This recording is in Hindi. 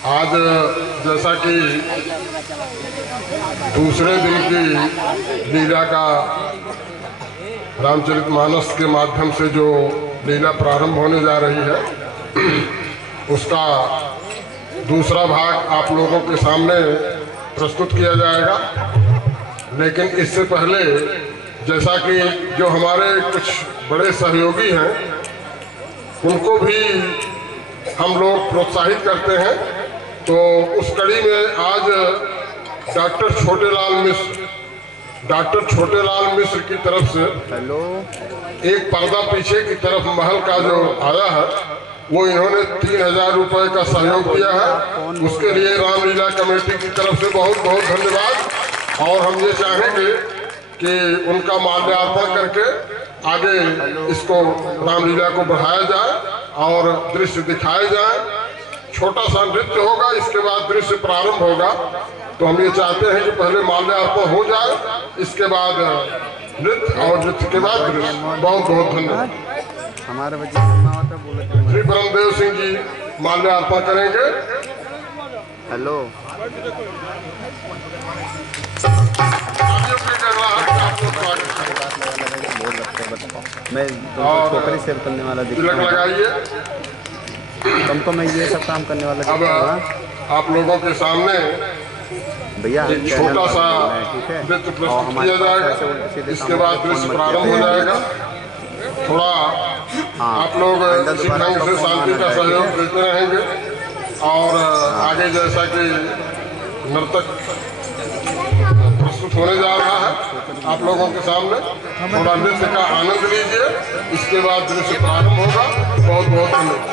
आज जैसा कि दूसरे दिन की लीला का रामचरितमानस के माध्यम से जो लीला प्रारंभ होने जा रही है उसका दूसरा भाग आप लोगों के सामने प्रस्तुत किया जाएगा। लेकिन इससे पहले जैसा कि जो हमारे कुछ बड़े सहयोगी हैं उनको भी हम लोग प्रोत्साहित करते हैं, तो उस कड़ी में आज डॉक्टर छोटेलाल मिश्र की तरफ से एक पर्दा पीछे की तरफ महल का जो आया है वो इन्होंने 3000 रुपए का सहयोग किया है। उसके लिए रामलीला कमेटी की तरफ से बहुत बहुत धन्यवाद। और हम ये चाहेंगे कि उनका माल्यार्पण करके आगे इसको रामलीला को बढ़ाया जाए और दृश्य दिखाए जाए। छोटा सा नृत्य होगा, इसके बाद दृश्य प्रारंभ होगा। तो हम ये चाहते हैं कि पहले माल्यार्पण हो जाए, इसके बाद नृत्य और नृत्य के बाद दृश्य। बहुत बहुत धन्यवाद। हमारे बच्चे श्री ब्रह्मदेव सिंह जी माल्यार्पण करेंगे। हेलो मैं छोकरी सेव करने वाला तिलक लगाइए। तुमको मैं ये सब काम करने वाला अब आप लोगों के सामने भैया एक छोटा सा नृत्य प्रस्तुत किया जाएगा, इसके बाद दृश्य प्रारंभ हो जाएगा। थोड़ा आप लोग इसी ढंग से शांति का सहयोग देते रहेंगे और आगे जैसा कि नर्तक प्रस्तुत होने जा रहा है आप लोगों के सामने, थोड़ा नृत्य का आनंद लीजिए, इसके बाद दृश्य प्रारंभ होगा। बहुत बहुत धन्यवाद।